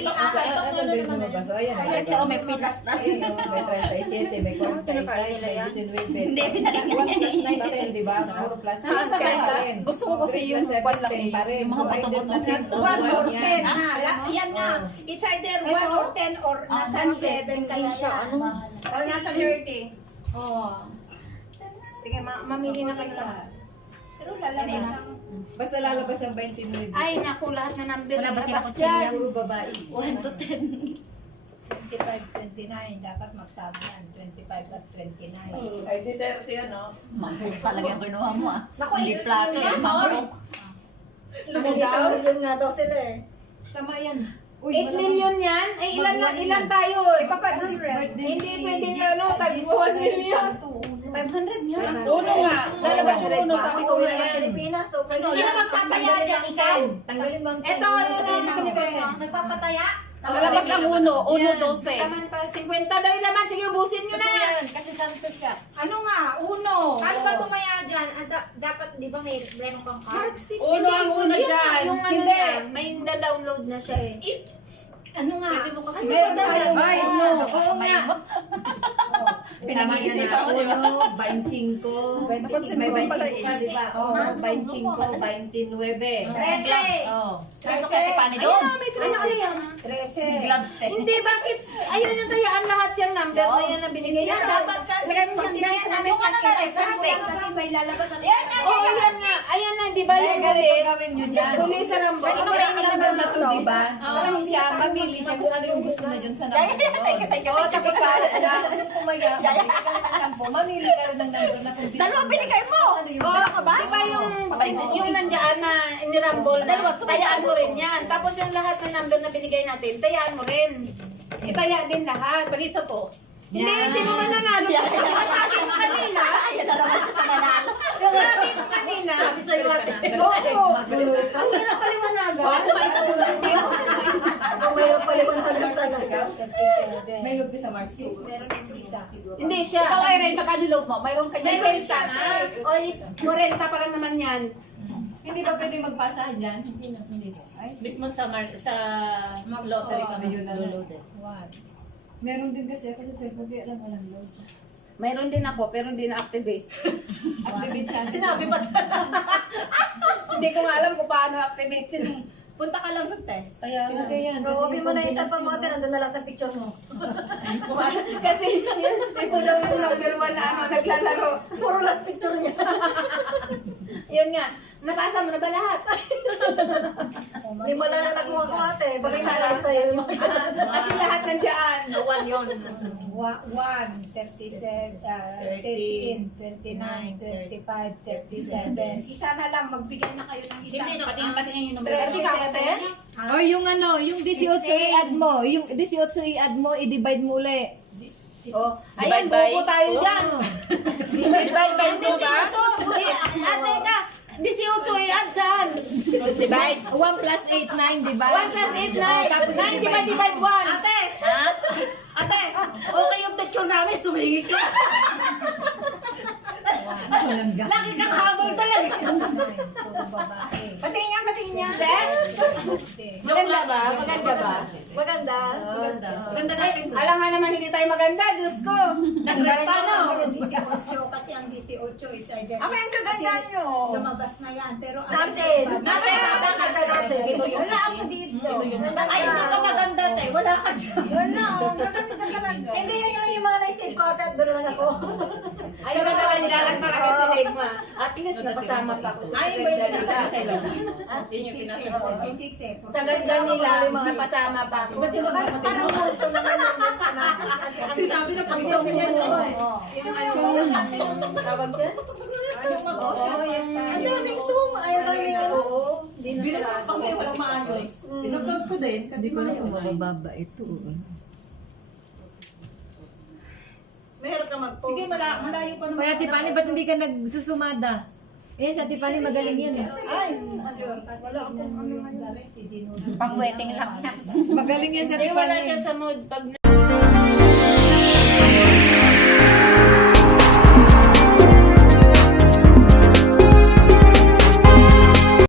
Asan ba yung lumabas? O, ayan. Ito, may pitas na. Ayan, may 37, may 46, may 19. Hindi, pinalik na 1 plus 9, di ba? Puro plus 6 pa rin. Gusto ko kasi yung 3 plus 7 pa rin. Yung mga So, either bato-bato. 1 or 10 yan. na. Yan nga. It's either 1 or 10 or nasa 7 kaya siya. Or nasa 30. Oh. Sige, mamili na kayo lahat. Pero lalabas ang... Basta lalabas ang 29. Ay, naku, lahat na number Wala ba lalabas sila dyan. Puro babae. 1 to 10. 25, 29, dapat magsabi yan. 25 at 29. Ay, di 30 yan, no? Mahal talaga yung kinuha mo ah. Naku, Hindi eh, plato yan, eh. Mahal. Isang milyon nga daw sila eh. Tama yan. 8 million yan? Eh, ilan tayo? Hindi pwedeng ano, tag 1 million. 500 yan. Uno nga. Lalabas yung uno sa Ako kusura ng yan. Pilipinas. So, pwede Sino yan. magtataya dyan? Ikaw? Tanggalin mo ang Ito, yun ang gusto ni Kuya. Nagpapataya? Lalabas ang uno. Uno, Yan. 12. Taman pa, 50 daw yung laman. Sige, ubusin nyo Ito na. yan, kasi Santos ka. Ano nga? Uno. Paano ba tumaya dyan? Dapat, di ba meron kang card? Mark 6. Uno ang uno dyan. Yung ano Hindi. niya, may na-download na siya eh. Ano nga? Pwede mo kasi Meron daw yung Ay, no. Oo nga. Pinag-iisipan ko, di ba? 25. Napansin May ko rin pala 25 ka, di ba? Oo, 25, 29. 13! Oo. Ano ka tipani Ayun doon? na, may 13 yan. 13. Gloves eh. Hindi, bakit? Ayun yung tayaan lahat yung number na yan na binigay niya. dapat ka. Lagay mo yan. Ano ka na na Kasi may lalabas. Oo, yan nga. Ayan na, di ba Kaya yung ganito huli? gawin nyo dyan. Huli sa rambo. Ano ba yung number na to, di ba? Parang siya, mamili siya kung ano yung gusto na dyan sa number na yun. Oo, tapos Ikaw, kung nung kumaya, mamili ka na ng sampo, mamili ka rin ng number na kung Dalawang binigay mo. Ano yung Oo, ba? Di ba yung nandiyan na inirambol na, tayaan mo rin yan. Tapos yung lahat ng number na binigay natin, tayaan mo rin. Itaya din lahat. Pag-isa po. Hindi, sino man nanalo? Sabi mo kanina. Ayan na naman siya sa nanalo. Sabi mo kanina. Sabi sa'yo ate. Oo. Ang hirap paliwanagan. Mayroon paliwanagan talaga. May lugti sa Mark 6. Meron yung isa. Hindi siya. Ikaw, Irene, magkano load mo? Mayroon ka dyan. May renta na. O, 40 pa lang naman yan. Hindi ba pwede magpasahan dyan? Hindi po. Ay, Mismo sa lottery kami yun na lang. lulod eh. Meron din kasi ako sa cellphone, di alam walang load. Mayroon din ako, pero hindi na-activate. Activate sa akin. Sinabi pa Hindi ko nga alam kung paano activate yun. Punta ka lang nun, te. Kaya nga yan. Gawin mo na yung sa pamote, nandun na lang ang picture mo. Kasi ito daw yung number 1 na ano, naglalaro. Puro lang picture niya. Yun nga. Napasa mo na ba lahat? Hindi mo lang nakuha ko ate. Bakit sa sa'yo yung mga... Kasi lahat nandiyan. One yun. 1, 37, 13, 29, 25, 37. Isa na lang, magbigay na kayo ng isa. Hindi, nakatingin yung number. Ready ka, ate? O yung ano, yung 18 i-add mo. Yung 18 i-add mo, i-divide mo uli. Oh, ayan, buko tayo dyan. Oo. Divide by 2 ba? Ate ka, 18 i-add saan? Divide. 1 plus 8, 9, divide. 1 plus 8, 9. Tapos 9 divide 1. Ate! Ha? Ate! Okay yung picture namin, sumingi ka. Lagi kang habol talaga. Puro babae. Patingin nga, patingin niya. Maganda ba? Maganda ba? Maganda. Maganda. Maganda natin. Alam nga naman hindi tayo maganda, Diyos ko. Nag-rap pa, no? Ang 18, kasi ang 18 is either. Ama, ang gaganda nyo. Lumabas na yan, pero... Natin. Wala ako dito. Ay, hindi ka maganda, te. Wala ka dyan. Wala, maganda talaga. Hindi yan yung mga naisip ko, at doon lang ako. Ay, maganda lang talaga si Legma. At least napasama pa ko. Ay, may Sa sa'yo. Yun yung pinasa. 26 eh. Sa ganda nila, napasama pa ako. Ba't yung magkakapatid Parang mo? multo naman yung panahon. Sinabi na pag-ibig niya Oo. Tawag dyan? Oo, yung... Ang daming Zoom. Ay, ang daming ano. Bilis ang pang may walang maano eh. In-upload ko din. Hindi ko na kung mababa ito. Meron ka mag-post. Sige, malayo pa naman. Kaya Tipani, ba't hindi ka nagsusumada? Eh, sa Tipani magaling yan eh. Ay, wala akong ano ngayon. Si Dino. Pang-wedding lang yan. Magaling yan sa Wala Tipani. siya sa mood pag